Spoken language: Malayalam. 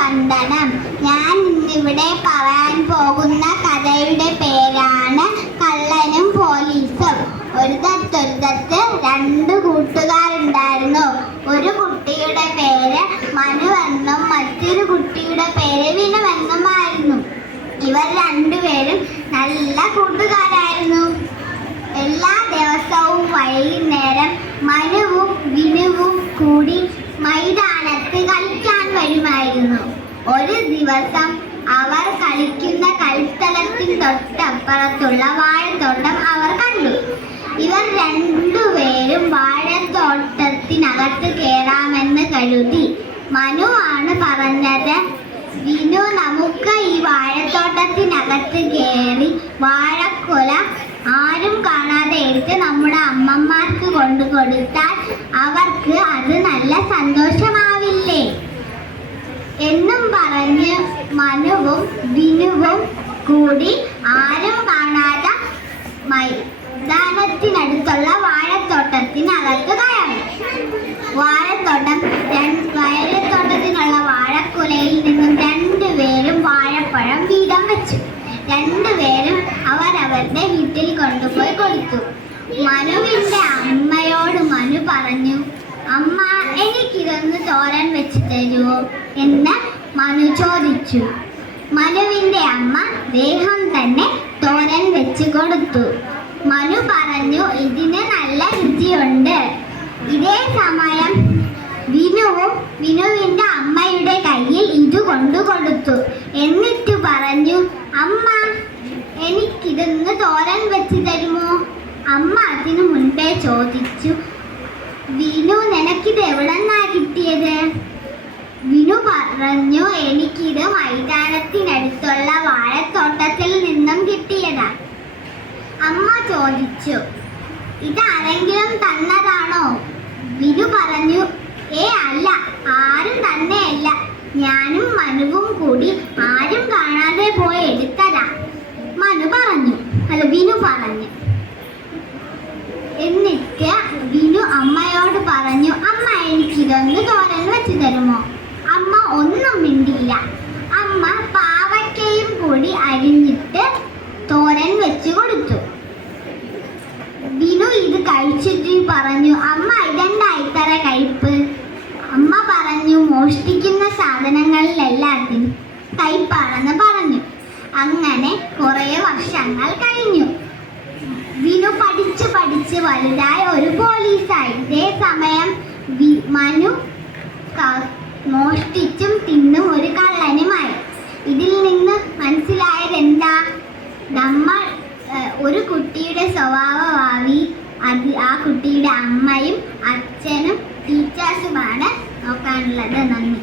വന്ദനം. ഞാൻ ഇന്നിവിടെ പറയാൻ പോകുന്ന കഥയുടെ പേരാണ് കള്ളനും പോലീസും. ഒരിടത്ത് രണ്ട് കൂട്ടുകാരുണ്ടായിരുന്നു. ഒരു കുട്ടിയുടെ പേര് മനുവെന്നും മറ്റൊരു കുട്ടിയുടെ പേര് വിനുവെന്നുമായിരുന്നു. ഇവർ രണ്ടുപേരും നല്ല കൂട്ടുകാരായിരുന്നു. എല്ലാ ദിവസവും വൈകുന്നേരം മനുവും വിനുവും കൂടി മൈതാനത്ത് കളിക്കാൻ വരുമായിരുന്നു. ഒരു ദിവസം അവർ കളിക്കുന്ന കളിസ്ഥലത്തിന് തൊട്ടപ്പുറത്തുള്ള വാഴത്തോട്ടം അവർ കണ്ടു. ഇവർ രണ്ടുപേരും വാഴത്തോട്ടത്തിനകത്ത് കയറാമെന്ന് കരുതി. മനുവാണ് പറഞ്ഞത്, വിനു, നമുക്ക് ഈ വാഴത്തോട്ടത്തിനകത്ത് കയറി വാഴക്കുല ആരും കാണാതെ എടുത്ത് നമ്മുടെ അമ്മമാർക്ക് കൊണ്ടു കൊടുത്താൽ അവർക്ക് അത് നല്ല സന്തോഷമാവില്ലേ എന്നും പറഞ്ഞ് മനുവും വിനുവും കൂടി ആരും കാണാതെ മൈതാനത്തിനടുത്തുള്ള വാഴത്തോട്ടത്തിനകത്ത് കയറി. വാഴത്തോട്ടത്തിനുള്ള വാഴക്കുലയിൽ നിന്നും രണ്ടുപേരും വാഴപ്പഴം വീതം വെച്ചു. രണ്ടുപേരും അവരവരുടെ വീട്ടിൽ കൊണ്ടുപോയി കൊടുത്തു. മനുവിന്റെ അമ്മയോട് മനു പറഞ്ഞു, അമ്മ, എനിക്കിതൊന്ന് തോരൻ വെച്ച് തരുമോ എന്ന് മനു ചോദിച്ചു. മനുവിന്റെ അമ്മ വേഗം തന്നെ തോരൻ വെച്ച് കൊടുത്തു. മനു പറഞ്ഞു, ഇതിന് നല്ല രുചിയുണ്ട്. ഇതേ സമയം വിനുവും വിനുവിന്റെ അമ്മയുടെ കയ്യിൽ ഇത് കൊണ്ടു കൊടുത്തു. എന്നിട്ട് പറഞ്ഞു, അമ്മ, എനിക്കിതൊന്ന് തോരൻ വെച്ച് തരുമോ? അമ്മ അതിനു മുൻപേ ചോദിച്ചു, വിനു, നിനക്കിത് എവിടെന്നാ കിട്ടിയത്? വിനു പറഞ്ഞു, എനിക്കിത് മൈതാനത്തിനടുത്തുള്ള വാഴത്തോട്ടത്തിൽ നിന്നും കിട്ടിയതാ. അമ്മ ചോദിച്ചു, ഇതാരെങ്കിലും തന്നതാണോ? വിനു പറഞ്ഞു, അല്ല, ആരും തന്നെയല്ല, ഞാനും മനുവും കൂടി ആരും കാണാതെ പോയി എടുത്തതാ. വിനു പറഞ്ഞു. എന്നിട്ട് വിനു അമ്മയോട് പറഞ്ഞു, അമ്മ, എനിക്കിതൊന്ന് തോരൻ വെച്ച് തരുമോ? അമ്മ ഒന്നും മിണ്ടില്ല. അമ്മ പാവയ്ക്കയും കൂടി അരിഞ്ഞിട്ട് തോരൻ വെച്ച് കൊടുത്തു. വിനു ഇത് കഴിച്ചിട്ട് പറഞ്ഞു, അമ്മ, ഇതെന്താ ഇത്ര കയ്പ്? അമ്മ പറഞ്ഞു, മോഷ്ടിക്കുന്ന സാധനങ്ങളിലെല്ലാത്തിനും കയ്പാണെന്ന് പറഞ്ഞു. അങ്ങനെ കുറെ വർഷങ്ങൾ കഴിഞ്ഞു. വിനു പഠിച്ച് വലുതായ ഒരു പോലീസായി. ഇതേ സമയം മനു മോഷ്ടിച്ചും തിന്നും ഒരു കള്ളനുമായി. ഇതിൽ നിന്ന് മനസ്സിലായത് എന്താ? നമ്മൾ ഒരു കുട്ടിയുടെ സ്വഭാവഭാവി ആ കുട്ടിയുടെ അമ്മയും അച്ഛനും ടീച്ചേഴ്സുമാണ് നോക്കാനുള്ളത്. നന്ദി.